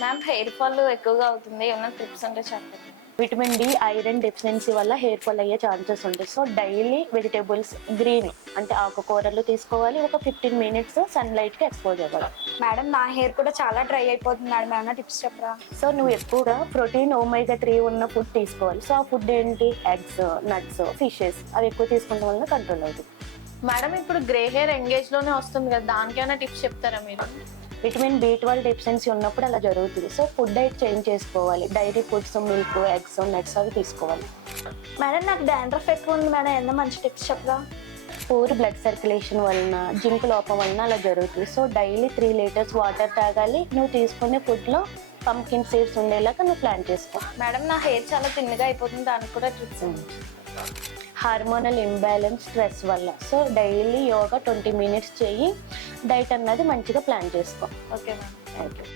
Ma'am hair fall ఎక్కువగా అవుతుంది, ఏమైనా టిప్స్ ఉంటే చెప్పండి. విటమిన్ డి, ఐరన్ డెఫిషియన్సీ వల్ల హెయిర్ ఫాల్ అయ్యే ఛాన్సెస్ ఉంటాయి. సో డైలీ వెజిటేబుల్స్ గ్రీన్ అంటే ఆకుకూరలు తీసుకోవాలి. ఒక 15 మినిట్స్ సన్లైట్కి ఎక్స్పోజ్ అవ్వాలి. మేడం నా హెయిర్ కూడా చాలా డ్రై అయిపోతుంది మేడం, ఏమైనా టిప్స్ చెప్పరా? సో నువ్వు ఎక్కువగా ప్రోటీన్, omega-3 ఉన్న ఫుడ్ తీసుకోవాలి. సో ఆ ఫుడ్ ఏంటి? ఎగ్స్, నట్స్, ఫిషెస్ అవి ఎక్కువ తీసుకోవడం వల్ల కంట్రోల్ అవుతుంది. మేడం ఇప్పుడు గ్రే హెయిర్ ఎంగేజ్ లోనే వస్తుంది కదా, దానికి ఏమైనా టిప్స్ చెప్తారా మీరు? విటమిన్ B12 డెఫిషియన్సీ ఉన్నప్పుడు అలా జరుగుతుంది. సో ఫుడ్ డైట్ చేంజ్ చేసుకోవాలి. Dairy foods, milk, eggs, nuts అవి తీసుకోవాలి. మేడం నాకు డాండ్రఫ్ ఎక్కువ ఉంది మేడం, ఏమైనా మంచి టిప్స్ చెప్పరా? పూర్ బ్లడ్ సర్క్యులేషన్ వలన, జింక్ లోపం వలన అలా జరుగుతుంది. సో డైలీ 3 లీటర్స్ వాటర్ తాగాలి. నువ్వు తీసుకునే ఫుడ్లో పంకిన్ సీడ్స్ ఉండేలాగా నువ్వు ప్లాన్ చేసుకో. మేడం నా హెయిర్ చాలా తిన్నగా అయిపోతుంది, దానికి కూడా టిప్స్. హార్మోనల్ ఇంబ్యాలెన్స్, స్ట్రెస్ వల్ల. సో డైలీ యోగా 20 మినిట్స్ చెయ్యి. డైట్ అన్నది మంచిగా ప్లాన్ చేసుకో. Okay ma'am. Thank you.